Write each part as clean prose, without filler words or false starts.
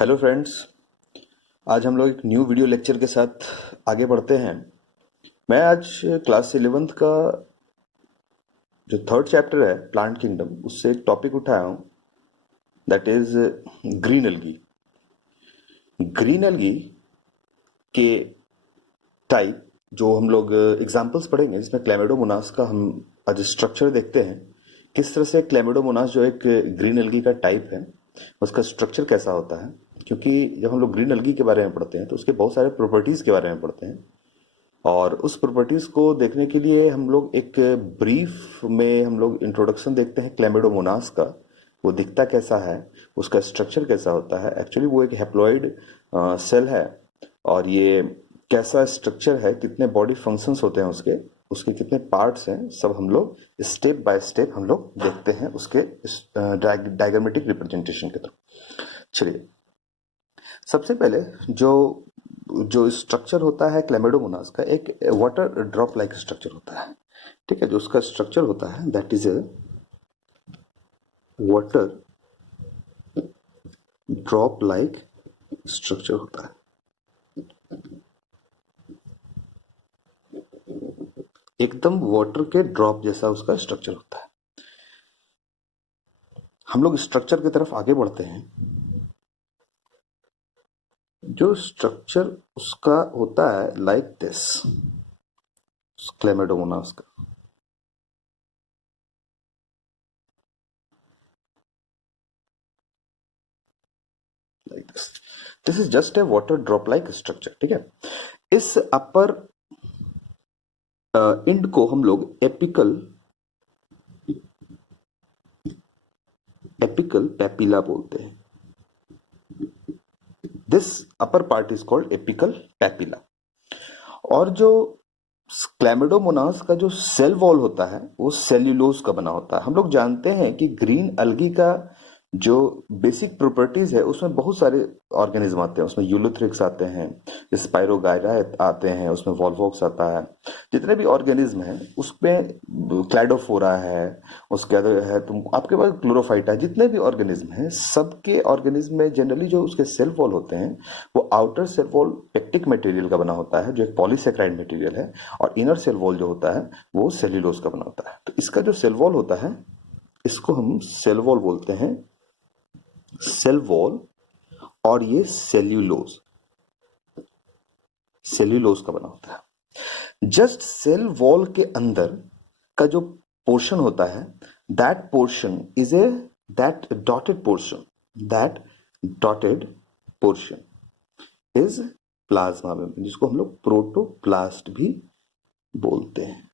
Hello friends. आज हम लोग एक न्यू वीडियो लेक्चर के साथ आगे बढ़ते हैं। मैं आज क्लास 11th का जो थर्ड चैप्टर है प्लांट किंगडम उससे एक टॉपिक उठाया हूँ, that is green algae. Green algae के टाइप जो हम लोग एग्जांपल्स पढ़ेंगे, जिसमें क्लैमिडोमोनास का हम आज स्ट्रक्चर देखते हैं। किस तरह से क्लैमिडोमोनास जो एक ग्रीन एल्गी का टाइप है उसका स्ट्रक्चर कैसा होता है, क्योंकि जब हम लोग ग्रीन एल्गी के बारे में पढ़ते हैं तो उसके बहुत सारे प्रॉपर्टीज के बारे में पढ़ते हैं। और उस प्रॉपर्टीज को देखने के लिए हम लोग एक ब्रीफ में हम लोग इंट्रोडक्शन देखते हैं क्लैमिडोमोनास का। वो दिखता कैसा है, उसका स्ट्रक्चर कैसा होता है। एक्चुअली वो एक हैप्लॉइड सेल है, और ये कैसा स्ट्रक्चर है, कितने बॉडी फंक्शंस होते हैं उसके उसके कितने पार्ट्स हैं, सब हम लोग स्टेप बाय स्टेप हम लोग देखते हैं उसके डायग्रामेटिक रिप्रेजेंटेशन के थ्रू। चलिए, सबसे पहले जो जो स्ट्रक्चर होता है क्लैमिडोमोनास का, एक वाटर ड्रॉप लाइक स्ट्रक्चर होता है। ठीक है, जो उसका स्ट्रक्चर होता है that is a water drop like structure होता है। एकदम वाटर के ड्रॉप जैसा उसका स्ट्रक्चर होता है। हम लोग स्ट्रक्चर की तरफ आगे बढ़ते हैं। जो स्ट्रक्चर उसका होता है लाइक दिस, क्लैमिडोमोनास का like this is just a water drop like structure. ठीक है, इस अपर इंड को हम लोग एपिकल एपिकल पैपिला बोलते हैं। This upper part is called apical papilla. और जो क्लैमिडोमोनास का जो सेल वॉल होता है वो सेल्यूलोज का बना होता है। हम लोग जानते हैं कि ग्रीन अलगी का जो बेसिक प्रॉपर्टीज है उसमें बहुत सारे ऑर्गेनिज्म आते हैं। उसमें यूलोथ्रिक्स आते हैं, स्पाइरोगायरा आते हैं, उसमें वॉल्वॉक्स आता है। जितने भी ऑर्गेनिज्म हैं उसमें क्लाइडोफोरा है, उसके अंदर है तुम आपके पास क्लोरोफाइटा है। जितने भी ऑर्गेनिज्म हैं सबके ऑर्गेनिज्म में जनरली जो उसके सेल वॉल होते हैं वो outer cell wall pectic material का बना होता है, जो एक पॉलीसेक्राइड मटेरियल है। और इनर सेल वॉल जो होता है वो सेल्यूलोज का बना होता है। तो इसका जो सेल वॉल होता है इसको हम सेल वॉल बोलते हैं, सेल वॉल। और ये सेल्यूलोज सेल्यूलोज का बना होता है। जस्ट सेल वॉल के अंदर का जो पोर्शन होता है that portion is a that dotted portion is plasma membrane, जिसको हम लोग प्रोटोप्लास्ट भी बोलते हैं।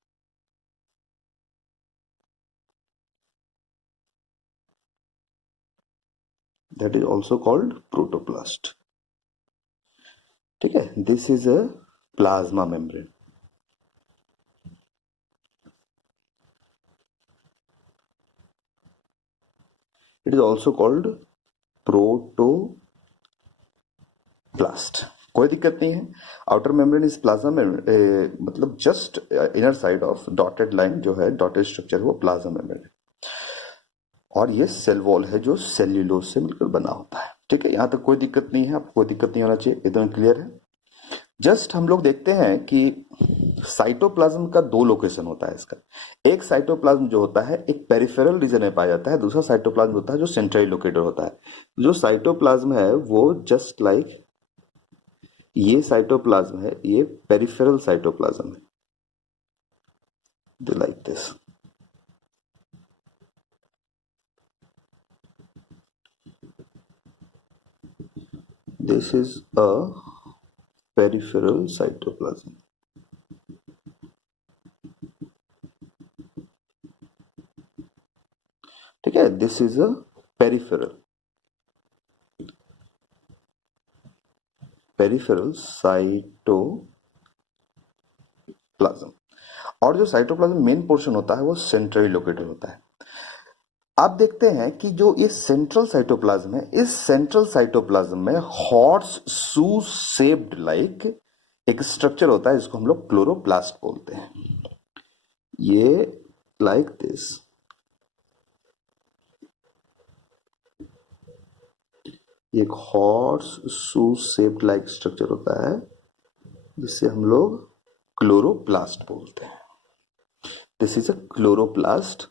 That is also called protoplast. ठीक है, this is a plasma membrane. It is also called protoplast. कोई दिक्कत नहीं है। Outer membrane is plasma membrane, मतलब just inner side of dotted line जो है, डॉटेड स्ट्रक्चर वो प्लाज्मा मेम्ब्रेन है। और ये सेल वॉल है जो सेल्यूलोज से मिलकर बना होता है। ठीक है, यहां तक कोई दिक्कत नहीं है, आपको कोई दिक्कत नहीं होना चाहिए, एकदम क्लियर है। जस्ट हम लोग देखते हैं कि साइटोप्लाज्म का दो लोकेशन होता है इसका। एक साइटोप्लाज्म जो होता है एक पेरिफेरल रीजन में पाया जाता है, दूसरा साइटोप्लाज्म होता है जो सेंट्रली लोकेटेड होता है। जो साइटोप्लाज्म है वो जस्ट लाइक ये साइटोप्लाज्म है, ये पेरिफेरल साइटोप्लाज्म है, like this. This is a peripheral cytoplasm. ठीक है, this is a peripheral cytoplasm. और जो साइटोप्लाज्म मेन पोर्शन होता है वो सेंट्रली लोकेटेड होता है। आप देखते हैं कि जो ये सेंट्रल साइटोप्लाज्म है, इस सेंट्रल साइटोप्लाज्म में हॉर्स शू शेप्ड लाइक एक स्ट्रक्चर होता है जिसको हम लोग क्लोरोप्लास्ट बोलते हैं। ये लाइक दिस। एक horse shoe shaped like structure होता है जिसे हम लोग क्लोरोप्लास्ट बोलते हैं. This is a chloroplast.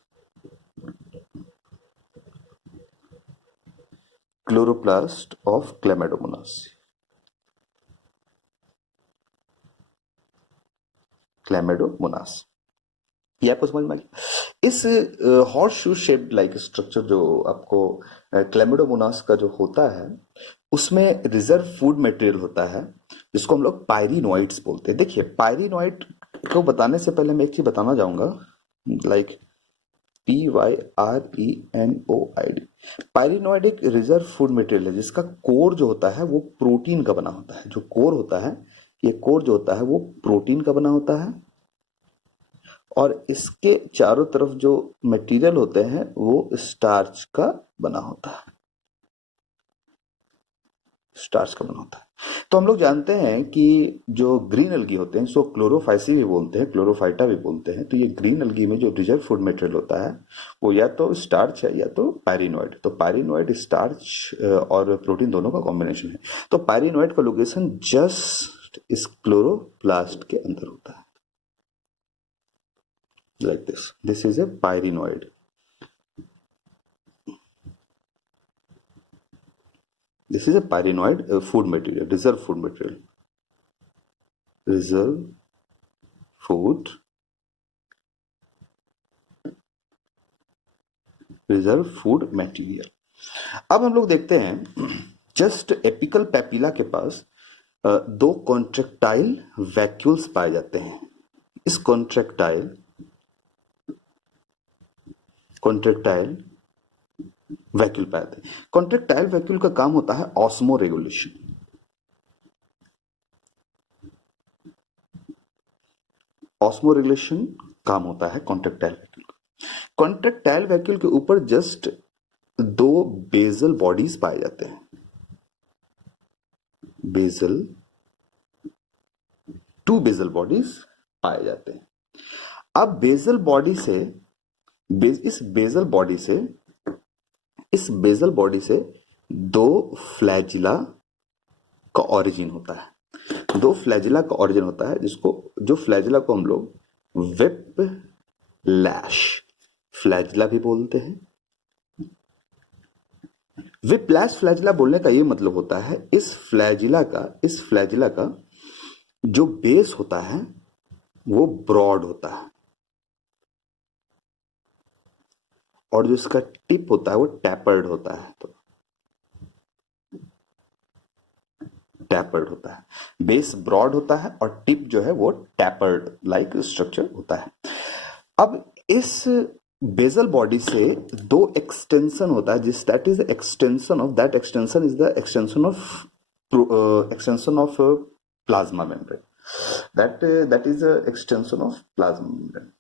Chloroplast of Chlamydomonas. Chlamydomonas ये आपको समझ में आ गया. इस horse shoe shaped like structure जो आपको क्लैमिडोमोनास का जो होता है उसमें रिजर्व फूड मटेरियल होता है जिसको हम लोग पायरिनोइड्स बोलते हैं. देखिए पायरिनोइड को बताने से पहले मैं एक चीज बताना चाहूंगा, लाइक PYRENOID. पायरिनोइड एक रिजर्व फूड मटेरियल है जिसका कोर जो होता है वो प्रोटीन का बना होता है. जो कोर होता है, ये कोर जो होता है वो प्रोटीन का बना होता है और इसके चारों तरफ जो मटेरियल होते हैं वो स्टार्च का बना होता है. स्टार्च का बना होता है. तो हम लोग जानते हैं कि जो ग्रीन अलगी होते हैं इसको क्लोरोफाइसी भी बोलते हैं, क्लोरोफाइटा भी बोलते हैं. तो ये ग्रीन अलगी में जो रिजर्व फूड मटेरियल होता है वो या तो स्टार्च है या तो पायरिनोइड. तो पायरिनोइड स्टार्च और प्रोटीन दोनों का कॉम्बिनेशन है. तो पायरिनोइड का लोकेशन जस्ट इस क्लोरोप्लास्ट के अंदर होता है, like this. This is a pyrenoid. This is a pyrenoid food material, reserve food material. Reserve food, reserve food material. अब हम लोग देखते हैं जस्ट एपिकल पैपिला के पास दो कॉन्ट्रेक्टाइल वैक्यूल्स पाए जाते हैं. इस कॉन्ट्रेक्टाइल वैक्यूल पाए जाते हैं. कॉन्ट्रेक्टाइल वैक्यूल का काम होता है ऑस्मो रेगुलेशन. ऑस्मो रेगुलेशन काम होता है कॉन्ट्रेक्टाइल वैक्यूल का. कॉन्ट्रेक्टाइल वैक्यूल के ऊपर जस्ट दो बेजल बॉडीज पाए जाते हैं. टू बेजल बॉडीज पाए जाते हैं. अब बेजल बॉडी से इस बेजल बॉडी से दो फ्लैजिला का ऑरिजिन होता है. दो फ्लैजिला का ऑरिजिन होता है जो फ्लैजिला को हम लोग विप लैश फ्लैजिला भी बोलते हैं. विप्लैश फ्लैजिला बोलने का ये मतलब होता है इस फ्लैजिला का जो बेस होता है वो ब्रॉड होता है और जो इसका टिप होता है वो टैपर्ड होता है. तो टैपर्ड होता है, बेस ब्रॉड होता है और टिप जो है वो टैपर्ड लाइक स्ट्रक्चर होता है. अब इस बेजल बॉडी से दो एक्सटेंशन होता है that is extension of plasma membrane. That is extension of plasma membrane.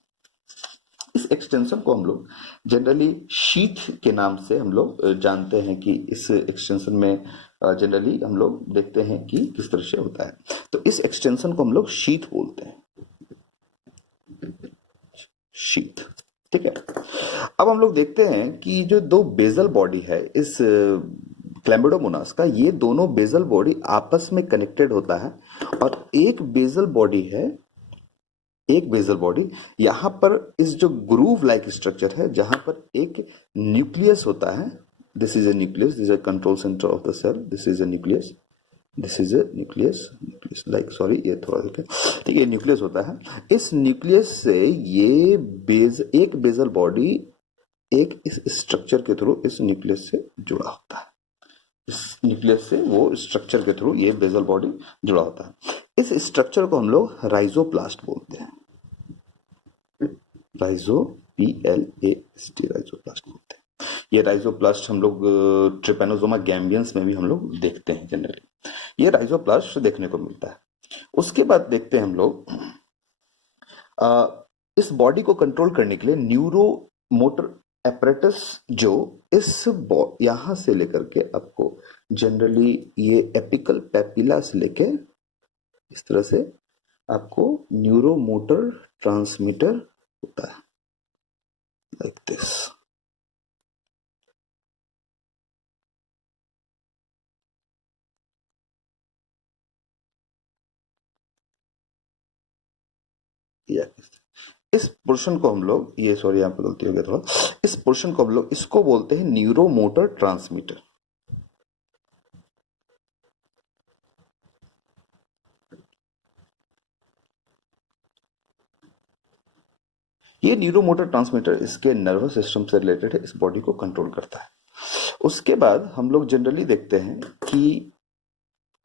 इस एक्सटेंशन को हम लोग जनरली शीथ के नाम से हम लोग जानते हैं कि इस एक्सटेंशन में जनरली हम लोग देखते हैं कि किस तरह से होता है. तो इस एक्सटेंशन को हम लोग शीथ बोलते हैं. शीथ, ठीक है. अब हम लोग देखते हैं कि जो दो बेजल बॉडी है इस क्लैमिडोमोनास का, ये दोनों बेजल बॉडी आपस में कनेक्टेड होता है और एक बेजल बॉडी यहां पर इस जो ग्रूव लाइक स्ट्रक्चर है जहां पर एक न्यूक्लियस होता है. This is a control centre of the cell. This is a nucleus like sorry ये थोड़ा ठीक है, न्यूक्लियस होता है. इस न्यूक्लियस से ये एक बेजल बॉडी एक इस स्ट्रक्चर के थ्रू इस न्यूक्लियस से जुड़ा होता है. इस न्यूक्लियस से वो स्ट्रक्चर के थ्रू ये बेजल बॉडी जुड़ा होता है. इस स्ट्रक्चर को हम लोग राइजोप्लास्ट बोलते हैं. राइजोप्लास्ट बोलते हैं. ये राइजोप्लास्ट हम लोग ट्रिपेनोसोमा गैम्बियंस में भी हम लोग देखते हैं जनरली. ये राइजोप्लास्ट देखने को मिलता है. उसके बाद देखते हैं हम लोग इस बॉडी को कंट्रोल करने के लिए न्यूरो मोटर एपरेटस जो इस यहां से लेकर के आपको जनरली ये एपिकल पैपिला से लेके इस तरह से आपको न्यूरो मोटर ट्रांसमीटर होता है लाइक दिस. या इस पोर्शन को हम लोग, ये सॉरी यहाँ पे गलती हो गया थोड़ा, इस पोर्शन को हम लोग इसको बोलते हैं न्यूरोमोटर ट्रांसमीटर। ये न्यूरोमोटर ट्रांसमीटर इसके नर्वस सिस्टम से रिलेटेड है, इस बॉडी को कंट्रोल करता है। उसके बाद हम लोग जनरली देखते हैं कि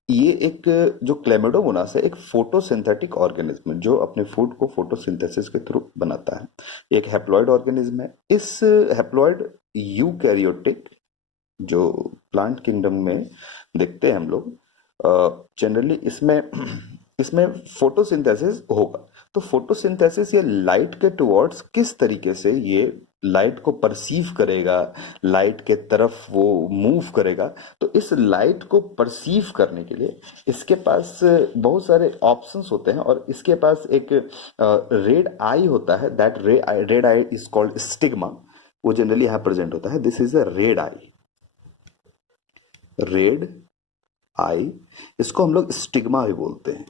ये एक जो क्लेमिडोमोनास है एक फोटोसिंथेटिक ऑर्गेनिज्म है जो अपने फूड को फोटोसिंथेसिस के थ्रू बनाता है। एक हैप्लॉइड ऑर्गेनिज्म है। इस हैप्लॉइड यूकैरियोटिक जो प्लांट किंगडम में देखते हैं हम लोग, जनरली इसमें इसमें फोटोसिंथेसिस होगा। तो फोटोसिंथेसिस ये लाइट के टुवर्ड्स किस तरीके से ये लाइट को परसीव करेगा, लाइट के तरफ वो मूव करेगा। तो इस लाइट को परसीव करने के लिए इसके पास बहुत सारे ऑप्शंस होते हैं और इसके पास एक रेड आई होता है। That red eye is called stigma. वो जनरली यहाँ प्रेजेंट होता है। This is a red eye, red eye, इसको हम लोग स्टिग्मा भी बोलते हैं,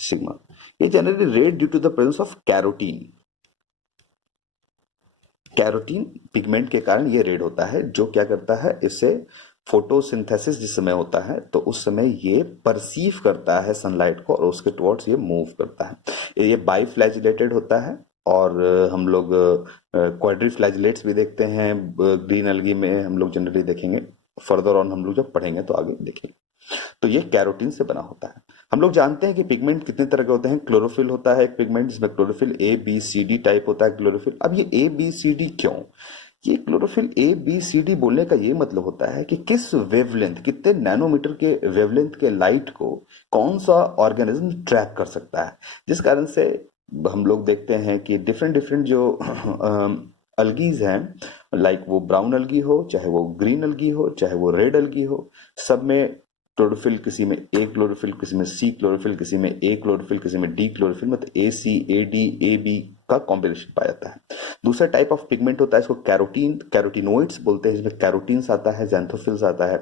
स्टिग्मा। ये generally red due to the presence of carotene. Carotene pigment के कारण ये रेड होता है, जो क्या करता है, इससे फोटोसिंथेसिस जिस समय होता है तो उस समय ये परसीव करता है सनलाइट को और उसके टुवर्ड्स ये मूव करता है। ये बाइफ्लैजिलेटेड होता है और हम लोग क्वाड्रीफ्लैजिलेट्स भी देखते हैं ग्रीन एल्गी में, हम लोग जनरली देखेंगे। फर्दर ऑन हम लोग जब पढ़ेंगे तो आगे देखेंगे। तो ये कैरोटीन से बना होता है। हम लोग जानते हैं कि पिगमेंट कितने तरह के होते हैं। क्लोरोफिल होता है एक पिगमेंट जिसमें chlorophyll A B C D type होता है क्लोरोफिल। अब ये ए बी सी डी क्यों? ये chlorophyll A B C D बोलने का ये मतलब होता है कि किस वेवलेंथ, कितने नैनोमीटर के वेवलेंथ के लाइट को कौन सा ऑर्गेनिज्म ट्रैक कर सकता है। जिस कारण से हम लोग देखते हैं कि डिफरेंट डिफरेंट जो अलगीज हैं, लाइक वो ब्राउन अलगी हो, चाहे वो ग्रीन अलगी हो, चाहे वो रेड अलगी हो, सब में क्लोरोफिल, किसी में ए क्लोरोफिल, किसी में सी क्लोरोफिल, किसी में ए क्लोरोफिल, किसी में डी क्लोरोफिल, मतलब ए सी ए डी ए बी का कॉम्बिनेशन पाया जाता है। दूसरा टाइप ऑफ पिगमेंट होता है, इसको कैरोटीनोइड्स बोलते हैं, इसमें कैरोटीन्स आता है, ज़ैंथोफिल्स आता है।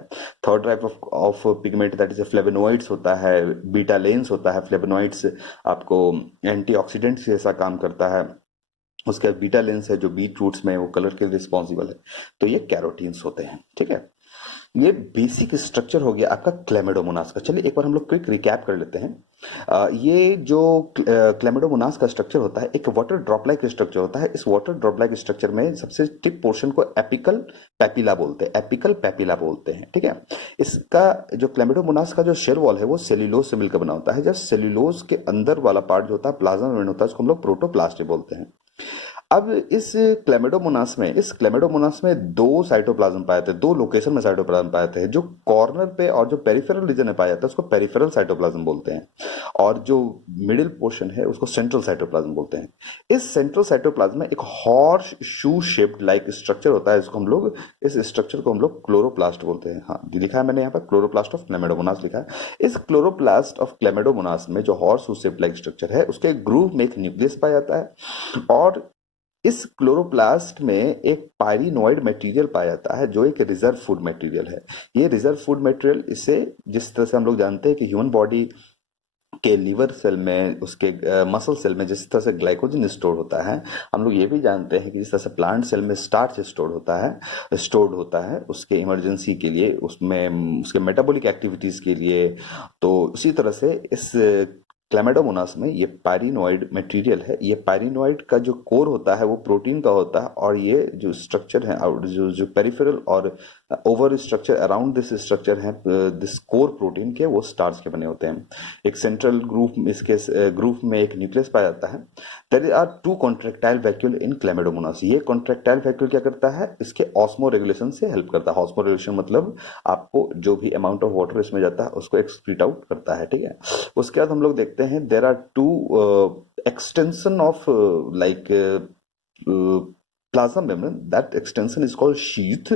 Third type of pigment that is flavonoids होता है, बीटा लेंस होता है। फ्लेवोनोइड्स आपको एंटीऑक्सीडेंट्स जैसा काम करता है। उसका बीटा लेंस है जो बीट रूट्स में वो कलर के रिस्पॉन्सिबल है। तो ये कैरोटीन्स होते हैं, ठीक है। ये बेसिक स्ट्रक्चर हो गया आपका क्लेमिडोमोनास का। चलिए एक बार हम लोग क्विक रिकैप कर लेते हैं। ये जो क्लेमिडोमोनास का स्ट्रक्चर होता है एक वाटर ड्रॉप लाइक स्ट्रक्चर होता है। इस वाटर ड्रॉप लाइक स्ट्रक्चर में सबसे टिप पोर्शन को एपिकल पैपिला बोलते हैं, एपिकल पैपिला बोलते हैं, ठीक है। इसका जो क्लेमिडोमोनास का जो शेल वॉल है वो सेल्यूलोज से मिलकर बना होता है। जब सेल्यूलोज के अंदर वाला पार्ट जो होता है प्लाज्मा मेम्ब्रेन होता है, उसको हम लोग प्रोटोप्लास्ट बोलते हैं। अब इस क्लेमिडोमोनास में दो साइटोप्लाज्म पाए जाते हैं, दो लोकेशन में साइटोप्लाज्म पाए जाते हैं। जो कॉर्नर पे और जो पेरिफेरल रीजन में पाया जाता है उसको पेरिफेरल साइटोप्लाज्म बोलते हैं और जो मिडिल पोर्शन है उसको सेंट्रल साइटोप्लाज्म बोलते हैं। इस सेंट्रल साइटोप्लाज्म में एक horse shoe shaped like structure होता है, इसको हम लोग, इस स्ट्रक्चर को हम लोग क्लोरोप्लास्ट बोलते हैं। हाँ, लिखा है मैंने यहाँ पर क्लोरोप्लास्ट ऑफ क्लेमिडोमोनास लिखा है। इस क्लोरोप्लास्ट ऑफ क्लेमिडोमोनास में जो horse shoe shaped like structure है उसके ग्रूव में एक न्यूक्लियस पाया जाता है और इस क्लोरोप्लास्ट में एक पायरिनोइड मटेरियल पाया जाता है जो एक रिजर्व फूड मटेरियल है। ये रिजर्व फूड मटेरियल, इससे जिस तरह से हम लोग जानते हैं कि ह्यूमन बॉडी के लिवर सेल में, उसके मसल सेल में जिस तरह से ग्लाइकोजन स्टोर होता है, हम लोग ये भी जानते हैं कि जिस तरह से प्लांट सेल में स्टार्च स्टोर्ड होता है उसके इमरजेंसी के लिए, उसमें उसके मेटाबॉलिक एक्टिविटीज के लिए। तो उसी तरह से इस क्लेमिडोमोनास में ये पायरिनोइड मटेरियल है। ये पायरिनोइड का जो कोर होता है वो प्रोटीन का होता है और ये जो स्ट्रक्चर है और जो पेरिफेरल और over structure around this structure है, दिस कोर प्रोटीन के, वो स्टार्च के बने होते हैं। एक सेंट्रल ग्रुप, इसके ग्रुप में एक न्यूक्लियस पाया जाता है। There are two contractile vacuole in Chlamydomonas. ये कॉन्ट्रैक्टाइल वैक्यूल क्या करता है, इसके ऑस्मो रेगुलेशन से हेल्प करता है। ऑस्मो रेगुलेशन मतलब आपको जो भी अमाउंट ऑफ वाटर इसमें जाता है उसको एक्सक्रीट आउट करता है, ठीक है। उसके बाद हम लोग देखते हैं there are two extension of like plasma membrane, that extension is called sheath.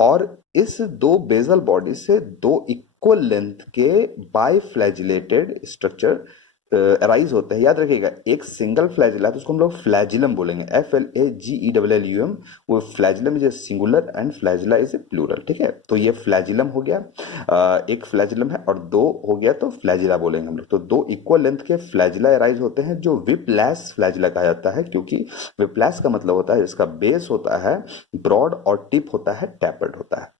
और इस दो बेजल बॉडी से दो इक्वल लेंथ के बाइफ्लैजिलेटेड स्ट्रक्चर अराइज होते हैं, याद रखिएगा, एक सिंगल फ्लैजिला तो उसको हम लोग फ्लैजिलम बोलेंगे, FLAGELLUM। वो flagellum is a singular and flagella is a plural, ठीक है। तो ये फ्लैजिलम हो गया, एक फ्लैजिलम है और दो हो गया तो फ्लैजिला बोलेंगे हम लोग। तो दो इक्वल लेंथ के फ्लैजिला अराइज होते हैं जो विपलैस फ्लैजिला कहा जाता है, क्योंकि विपलैस का मतलब होता है इसका बेस होता है ब्रॉड और टिप होता है टैपर्ड होता है।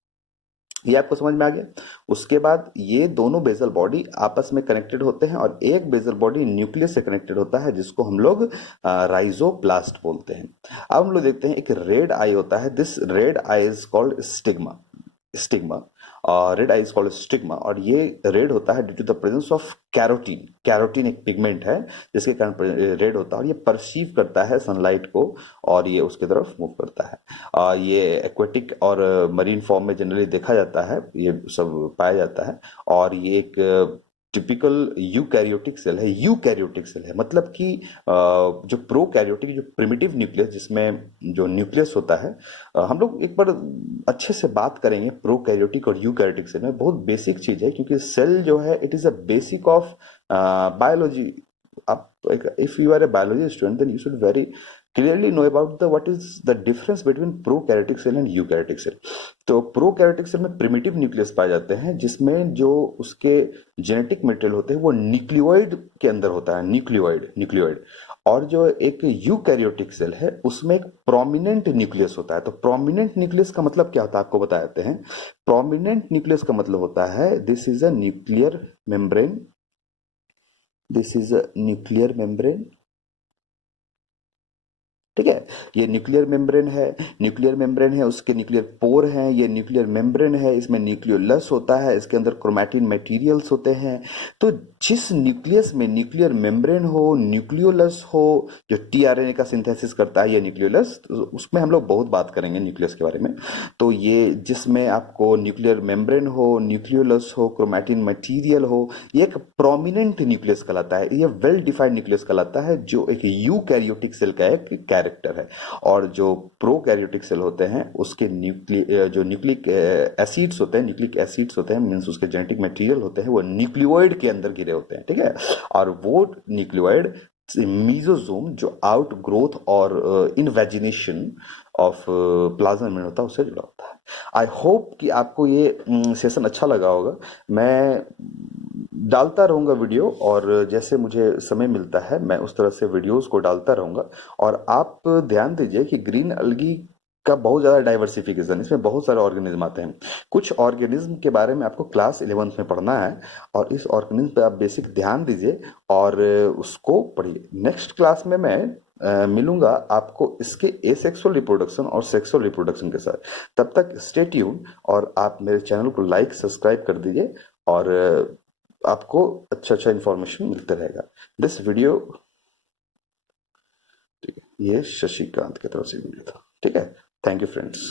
ये आपको समझ में आ गया। उसके बाद ये दोनों बेसल बॉडी आपस में कनेक्टेड होते हैं और एक बेसल बॉडी न्यूक्लियस से कनेक्टेड होता है जिसको हम लोग राइजोप्लास्ट बोलते हैं। अब हम लोग देखते हैं एक रेड आई होता है, this red eye is called stigma. Stigma red eye is called stigma, और ये रेड होता है due to the presence of carotene. Carotene एक पिगमेंट है जिसके कारण रेड होता है, और ये परसीव करता है सनलाइट को और ये उसके तरफ मूव करता है। ये एक्वेटिक और मरीन फॉर्म में जनरली देखा जाता है, ये सब पाया जाता है। और ये एक टिपिकल यूकैरियोटिक सेल है। यूकैरियोटिक सेल है मतलब कि जो प्रोकैरियोटिक, जो प्रिमिटिव न्यूक्लियस जिसमें जो न्यूक्लियस होता है, हम लोग एक बार अच्छे से बात करेंगे प्रोकैरियोटिक और यूकैरियोटिक सेल में। बहुत बेसिक चीज है क्योंकि सेल जो है it is a basic of biology. आप if you are a biology student then you should very clearly know about the what is the difference between prokaryotic cell and eukaryotic cell। तो prokaryotic cell में primitive nucleus पाए जाते हैं जिसमें जो उसके genetic material होते हैं वो न्यूक्लियोइड के अंदर होता है, न्यूक्लियोइड। और जो एक यूकैरियोटिक सेल है उसमें एक प्रोमिनेंट न्यूक्लियस होता है। तो प्रोमिनेंट न्यूक्लियस का मतलब क्या होता है आपको बता देते हैं। प्रोमिनेंट न्यूक्लियस का मतलब होता है this is a nuclear membrane, this is a nuclear membrane, ठीक है। ये न्यूक्लियर मेम्ब्रेन है, न्यूक्लियर मेम्ब्रेन है, उसके न्यूक्लियर पोर हैं, ये न्यूक्लियर मेम्ब्रेन है, इसमें न्यूक्लियोलस होता है, इसके अंदर क्रोमैटिन मटेरियल्स होते हैं। तो जिस न्यूक्लियस में न्यूक्लियर मेम्ब्रेन हो, न्यूक्लियोलस हो, जो टीआरएनए का सिंथेसिस करता है ये न्यूक्लियोलस, तो उसमें हम लोग बहुत बात करेंगे न्यूक्लियस के बारे में। तो ये जिसमें आपको न्यूक्लियर मेम्ब्रेन हो, न्यूक्लियोलस हो, क्रोमैटिन मटीरियल हो, ये एक प्रोमिनेंट न्यूक्लियस कहलाता है, ये वेल डिफाइंड न्यूक्लियस कहलाता है जो एक यूकैरियोटिक सेल का एक कैरेक्टर है। और जो प्रोकैरियोटिक सेल होते हैं उसके जो न्यूक्लिक एसिड्स होते हैं, न्यूक्लिक एसिड्स होते हैं मींस उसके जेनेटिक मटेरियल होते हैं वो न्यूक्लियोइड के अंदर घिरे होते हैं, ठीक है। और वो न्यूक्लियोइड मीजोजोम जो आउट ग्रोथ और इनवेजिनेशन ऑफ प्लाज्मा मेम्ब्रेन होता है उससे जुड़ा होता है। आई होप कि आपको ये सेशन अच्छा लगा होगा। मैं डालता रहूंगा वीडियो, और जैसे मुझे समय मिलता है मैं उस तरह से वीडियोस को डालता रहूंगा। और आप ध्यान दीजिए कि ग्रीन अलगी का बहुत ज्यादा डाइवर्सिफिकेशन, इसमें बहुत सारे ऑर्गेनिज्म आते हैं। कुछ ऑर्गेनिज्म के बारे में आपको क्लास 11th में पढ़ना है और इस ऑर्गेनिज्म पे आप बेसिक ध्यान दीजिए और उसको पढ़िए। नेक्स्ट क्लास में मैं मिलूंगा आपको इसके एसेक्सुअल रिप्रोडक्शन और सेक्सुअल रिप्रोडक्शन के साथ। तब तक स्टे ट्यून, और आप मेरे चैनल को लाइक सब्सक्राइब कर दीजिए और आपको अच्छा अच्छा इंफॉर्मेशन मिलता रहेगा। दिस वीडियो, ठीक है, ये शशिकांत की तरफ से वीडियो था, ठीक है। Thank you friends.